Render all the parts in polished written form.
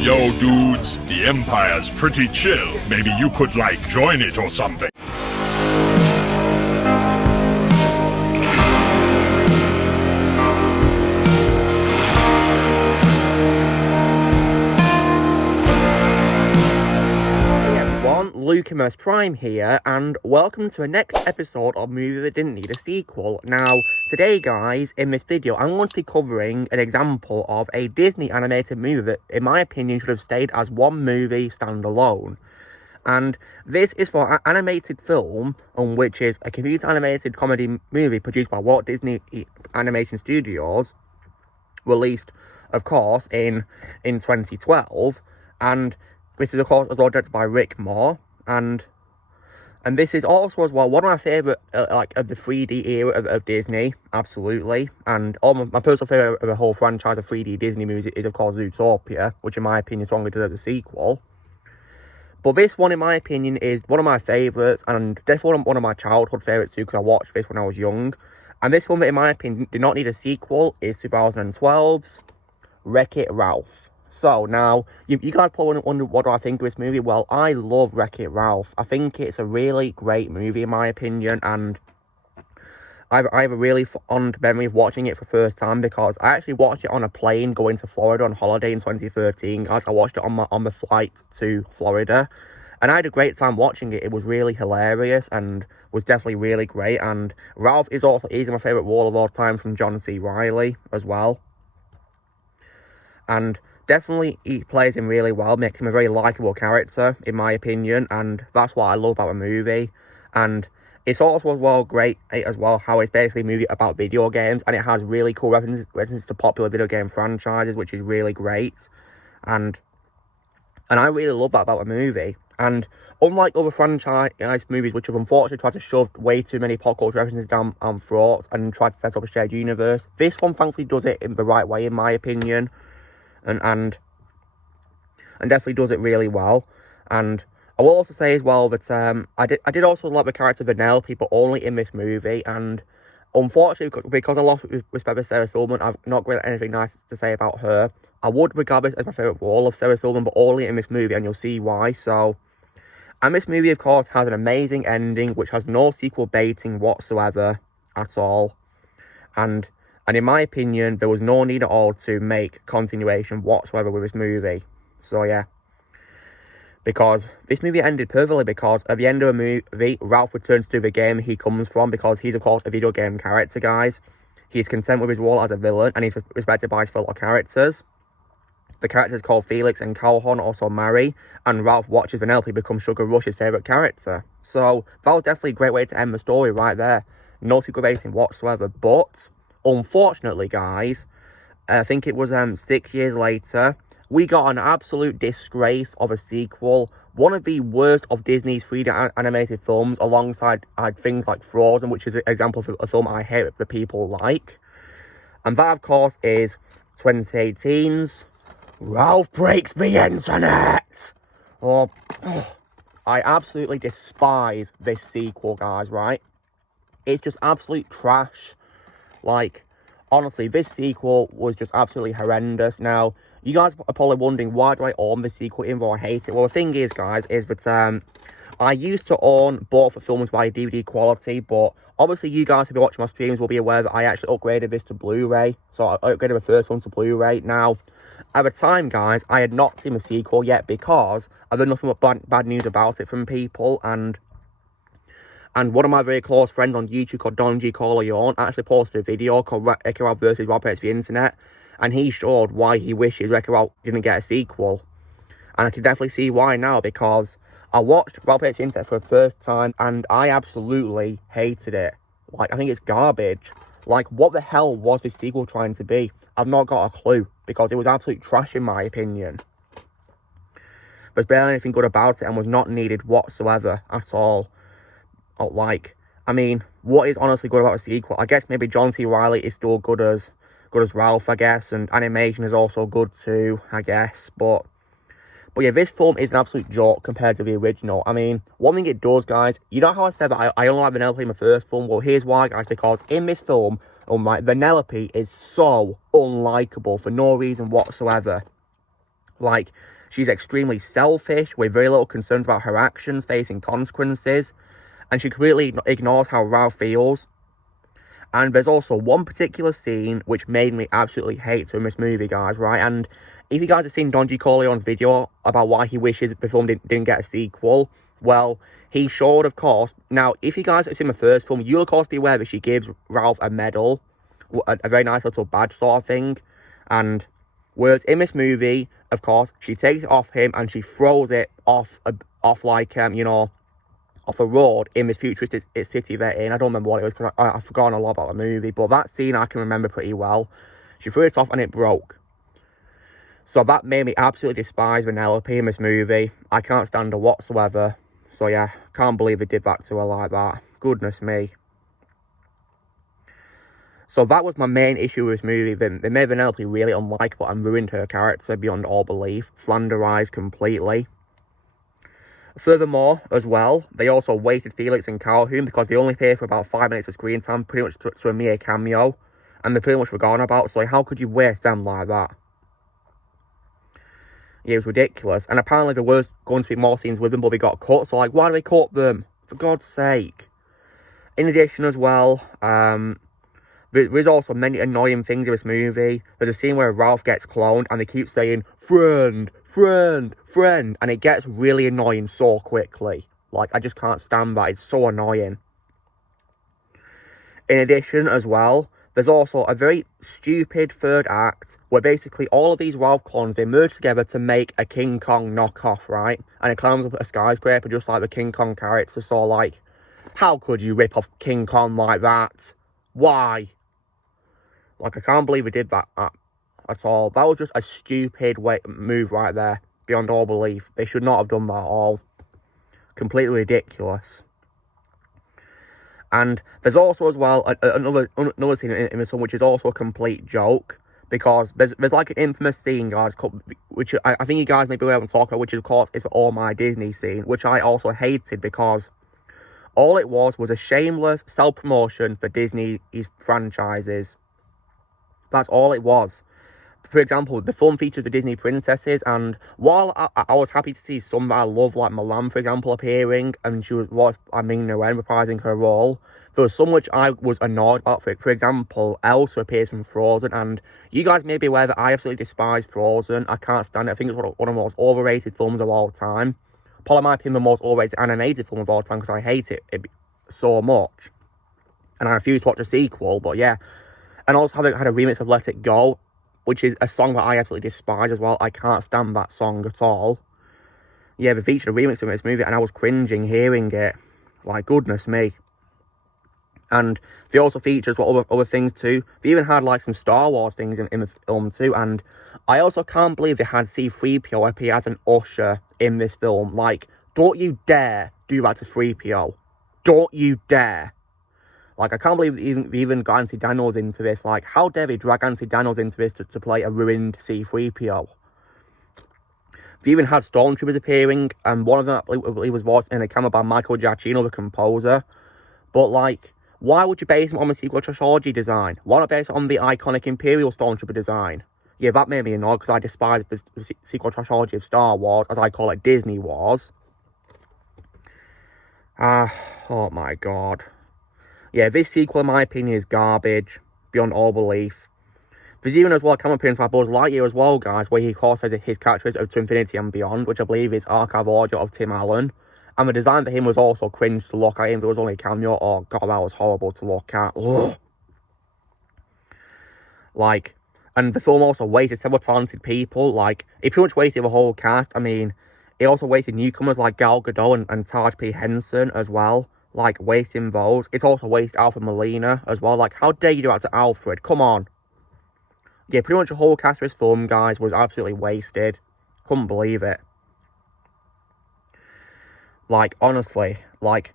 Yo, dudes, the Empire's pretty chill. Maybe you could, join it or something. Lucimus Prime here, and welcome to the next episode of Movie That Didn't Need a Sequel. Now, today guys, in this video, I'm going to be covering an example of a Disney animated movie that, in my opinion, should have stayed as one movie standalone. And this is for an animated film, which is a computer animated comedy movie produced by Walt Disney Animation Studios, released, of course, in 2012, and this is, of course, as well directed by Rick Moore. And this is also as well one of my favourite of the 3D era of Disney, absolutely. And my personal favourite of the whole franchise of 3D Disney movies is of course Zootopia, which in my opinion strongly deserves a sequel. But this one, in my opinion, is one of my favourites, and definitely one of my childhood favourites too, because I watched this when I was young. And this one that, in my opinion, did not need a sequel is 2012's Wreck-It Ralph. So, now, you guys probably wonder what do I think of this movie. Well, I love Wreck-It Ralph. I think it's a really great movie, in my opinion, and I have a really fond memory of watching it for the first time, because I actually watched it on a plane going to Florida on holiday in 2013, guys. I watched it on the flight to Florida, and I had a great time watching it. It was really hilarious, and was definitely really great, and Ralph is also easily my favourite role of all time from John C. Reilly as well. And definitely, he plays him really well, makes him a very likeable character, in my opinion, and that's what I love about the movie. And it's also as well great as well how it's basically a movie about video games, and it has really cool references to popular video game franchises, which is really great. And I really love that about the movie. And unlike other franchise movies, which have unfortunately tried to shove way too many pop culture references down throats and tried to set up a shared universe, this one thankfully does it in the right way, in my opinion. And definitely does it really well. And I will also say as well that I did also like the character Vanellope, but only in this movie. And unfortunately, because I lost respect for Sarah Silverman, I've not got anything nice to say about her. I would regard this as my favourite role of Sarah Silverman, but only in this movie, and you'll see why. So, and this movie, of course, has an amazing ending, which has no sequel baiting whatsoever at all. And in my opinion, there was no need at all to make continuation whatsoever with this movie. So, yeah. Because this movie ended perfectly, because at the end of the movie, Ralph returns to the game he comes from, because he's, of course, a video game character, guys. He's content with his role as a villain, and he's respected by his fellow characters. The characters called Felix and Calhoun also marry, and Ralph watches Vanellope become Sugar Rush's favourite character. So, that was definitely a great way to end the story right there. No sequel baiting whatsoever, but unfortunately, guys, I think it was 6 years later, we got an absolute disgrace of a sequel. One of the worst of Disney's 3D animated films, alongside things like Frozen, which is an example of a film I hate that people like. And that, of course, is 2018's Ralph Breaks the Internet. I absolutely despise this sequel, guys, right? It's just absolute trash. Honestly, this sequel was just absolutely horrendous. Now, you guys are probably wondering, why do I own this sequel even though I hate it? Well, the thing is, guys, is that I used to own both the films via DVD quality, but obviously you guys who be watching my streams will be aware that I actually upgraded this to Blu-ray. So I upgraded the first one to Blu-ray. Now, at the time, guys, I had not seen the sequel yet, because I've heard nothing but bad news about it from people, and one of my very close friends on YouTube called Don G. Corleone actually posted a video called Wreck-It Ralph vs. Ralph Breaks the Internet, and he showed why he wishes Wreck-It Ralph didn't get a sequel. And I can definitely see why now, because I watched Ralph Breaks the Internet for the first time, and I absolutely hated it. I think it's garbage. What the hell was this sequel trying to be? I've not got a clue, because it was absolute trash in my opinion. There's barely anything good about it, and was not needed whatsoever at all. I mean, what is honestly good about a sequel? I guess maybe John C. Reilly is still good as Ralph, I guess, and animation is also good too, I guess, but yeah, this film is an absolute joke compared to the original. I mean, one thing it does, guys, you know how I said that I only like Vanellope in the first film? Well, here's why, guys, because in this film, Vanellope is so unlikable for no reason whatsoever. Like, she's extremely selfish, with very little concerns about her actions facing consequences, and she completely ignores how Ralph feels. And there's also one particular scene which made me absolutely hate her in this movie, guys, right? And if you guys have seen Don G. Corleone's video about why he wishes the film didn't get a sequel, well, he showed, of course. Now, if you guys have seen the first film, you'll, of course, be aware that she gives Ralph a medal, a very nice little badge sort of thing. And whereas in this movie, of course, she takes it off him and she throws it off like, you know, off a road in this futuristic city they're in. I don't remember what it was because I've forgotten a lot about the movie, but that scene I can remember pretty well. She threw it off and it broke. So that made me absolutely despise Vanellope in this movie. I can't stand her whatsoever. So yeah, can't believe they did that to her like that. Goodness me. So that was my main issue with this movie. They made Vanellope really unlikable and ruined her character beyond all belief. Flanderized completely. Furthermore, as well, they also wasted Felix and Calhoun because they only paid for about 5 minutes of screen time, pretty much to a mere cameo. And they're pretty much forgotten about, so how could you waste them like that? Yeah, it was ridiculous. And apparently there was going to be more scenes with them, but they got cut. So, like, why do they cut them? For God's sake. In addition, as well, there's also many annoying things in this movie. There's a scene where Ralph gets cloned and they keep saying, friend, friend, friend. And it gets really annoying so quickly. Like, I just can't stand that. It's so annoying. In addition, as well, there's also a very stupid third act where basically all of these Ralph clones, they merge together to make a King Kong knockoff, right? And it climbs up a skyscraper just like the King Kong character. So, like, how could you rip off King Kong like that? Why? Like, I can't believe we did that at all. That was just a stupid move right there. Beyond all belief. They should not have done that at all. Completely ridiculous. And there's also, as well, another scene in this one, which is also a complete joke. Because there's like an infamous scene, guys, which I think you guys may be able to talk about, which, of course, is the All My Disney scene. Which I also hated because all it was a shameless self-promotion for Disney's franchises. That's all it was. For example, the film featured the Disney princesses, and while I was happy to see some that I love, like Mulan, for example, appearing, and she was Ming-Na Wen reprising her role, there was so much I was annoyed about. For example, Elsa appears from Frozen, and you guys may be aware that I absolutely despise Frozen. I can't stand it. I think it's one of the most overrated films of all time. Probably, in my opinion, the most overrated animated film of all time, because I hate it so much. And I refuse to watch a sequel, but yeah. And also having had a remix of Let It Go, which is a song that I absolutely despise as well. I can't stand that song at all. Yeah, they featured a remix of this movie and I was cringing hearing it. Like, goodness me. And they also featured other things too. They even had like some Star Wars things in the film too. And I also can't believe they had C-3PO appear as an usher in this film. Like, don't you dare do that to 3PO. Don't you dare. Like, I can't believe even got Anthony Daniels into this. Like, how dare they drag Anthony Daniels into this to play a ruined C-3PO? They even had Stormtroopers appearing, and one of them, I believe, was voiced in a camera by Michael Giacchino, the composer. But, like, why would you base it on the sequel trilogy design? Why not base it on the iconic Imperial Stormtrooper design? Yeah, that made me annoyed, because I despise the sequel trilogy of Star Wars, as I call it, Disney Wars. Oh my god. Yeah, this sequel, in my opinion, is garbage, beyond all belief. There's even, as well, a camera appearance by Buzz Lightyear as well, guys, where he, of course, has his catchphrase of To Infinity and Beyond, which I believe is archive audio of Tim Allen. And the design for him was also cringe to look at, even if it was only a cameo. Oh, God, that was horrible to look at. Ugh. Like, and the film also wasted several talented people. Like, it pretty much wasted the whole cast. I mean, it also wasted newcomers like Gal Gadot and Taj P. Henson as well. Like, wasting those. It's also wasted Alfred Molina as well. Like, how dare you do that to Alfred? Come on. Yeah, pretty much the whole cast of this film, guys, was absolutely wasted. Couldn't believe it. Like, honestly, like,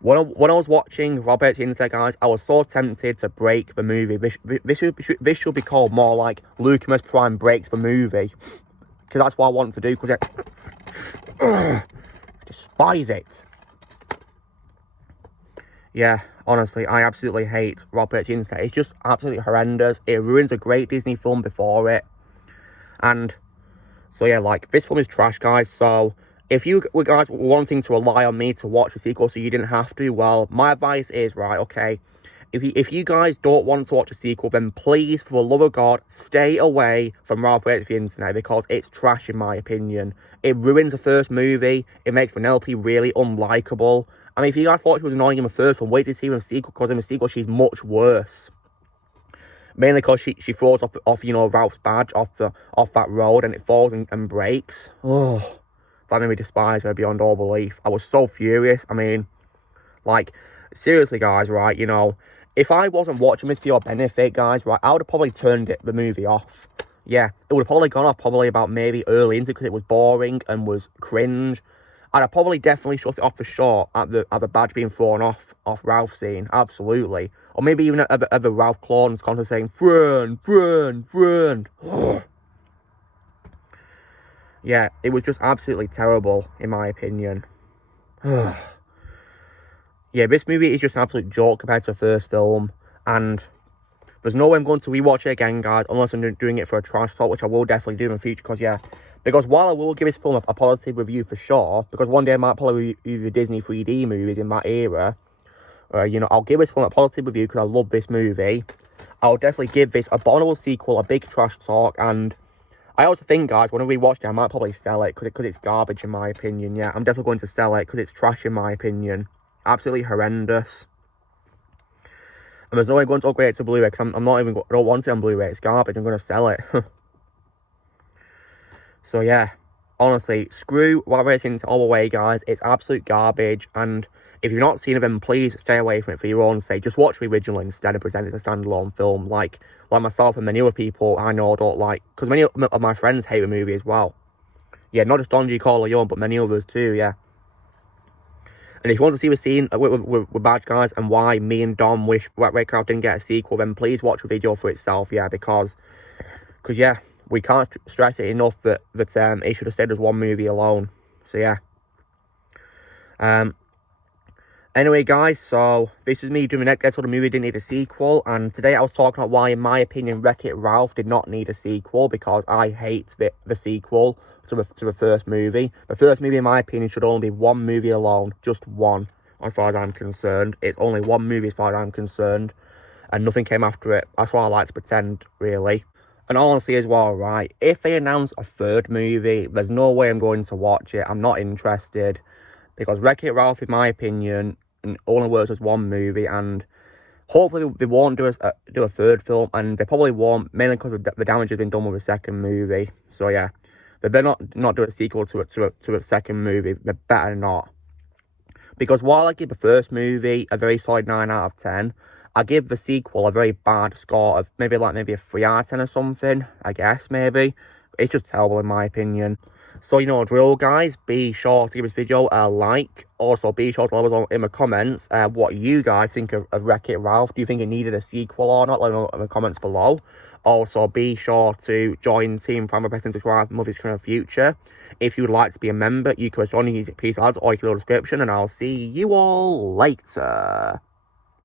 when I was watching Robert's Internet, guys, I was so tempted to break the movie. This should be called more like Lucimus Prime Breaks the Movie. Because that's what I want to do, because I despise it. Yeah, honestly, I absolutely hate Robert's Internet. It's just absolutely horrendous. It ruins a great Disney film before it. And So yeah, like, this film is trash, guys. So if you guys were wanting to rely on me to watch the sequel so you didn't have to, well, my advice is, right, okay, if you guys don't want to watch a sequel, then please, for the love of God, stay away from Ralph Breaks the Internet, because it's trash in my opinion. It ruins the first movie. It makes Vanellope really unlikable. I mean, if you guys thought she was annoying in the first one, wait to see her in the sequel, because in the sequel she's much worse. Mainly because she throws off you know, Ralph's badge off that road, and it falls and breaks. Oh, that made me despise her beyond all belief. I was so furious. I mean, like, seriously, guys, right, you know, if I wasn't watching this for your benefit, guys, right, I would have probably turned the movie off. Yeah, it would have probably gone off probably about maybe early into, because it was boring and was cringe. I'd have probably definitely shut it off for sure at the badge being thrown off Ralph's scene, absolutely. Or maybe even at the Ralph Clawson's constantly saying, friend, friend, friend. Yeah, it was just absolutely terrible, in my opinion. Yeah, this movie is just an absolute joke compared to the first film, and there's no way I'm going to rewatch it again, guys, unless I'm doing it for a trash talk, which I will definitely do in the future, because while I will give this film a positive review for sure, because one day I might probably review the Disney 3D movies in that era, you know, I'll give this film a positive review because I love this movie. I'll definitely give this abominable sequel a big trash talk, and I also think, guys, when I rewatch it, I might probably sell it, because it's garbage in my opinion. Yeah, I'm definitely going to sell it, because it's trash in my opinion. Absolutely horrendous. And there's no way I'm going to upgrade it to Blu-ray, because I don't want it on Blu-ray. It's garbage. I'm going to sell it. So yeah, honestly, screw Ralph Breaks the Internet all the way, guys. It's absolute garbage, and if you've not seen it, then please stay away from it for your own sake. Just watch the original instead and pretend it's a standalone film, like myself and many other people I know don't like, because many of my friends hate the movie as well. Yeah, not just Don G. Corleone, but many others too, yeah. And if you want to see the scene with Badge, guys, and why me and Dom wish Wreck-It didn't get a sequel, then please watch the video for itself, yeah, because yeah, we can't stress it enough that it should have stayed as one movie alone. So yeah. Anyway, guys, so this is me doing the next episode of the movie didn't need a sequel, and today I was talking about why, in my opinion, Wreck-It Ralph did not need a sequel, because I hate the sequel to the first movie. The first movie, in my opinion, should only be one movie alone, just one, as far as I'm concerned. It's only one movie as far as I'm concerned, and nothing came after it. That's what I like to pretend, really. And honestly as well, right, if they announce a third movie, there's no way I'm going to watch it. I'm not interested, because Wreck-It Ralph, in my opinion, only works as one movie, and hopefully they won't do a third film, and they probably won't, mainly because the damage has been done with the second movie. So yeah, they better not do a sequel to a second movie. They better not, because while I give the first movie a very solid 9 out of 10, I give the sequel a very bad score of maybe a 3 out of 10 or something, I guess, maybe. It's just terrible in my opinion. So, you know, drill, guys, be sure to give this video a like. Also, be sure to let us know in the comments what you guys think of Wreck-It Ralph. Do you think it needed a sequel or not? Let me know in the comments below. Also, be sure to join Team Fan by pressing subscribe for more videos in the future. If you'd like to be a member, you can join the Music Peace ads or you can go to the description, and I'll see you all later.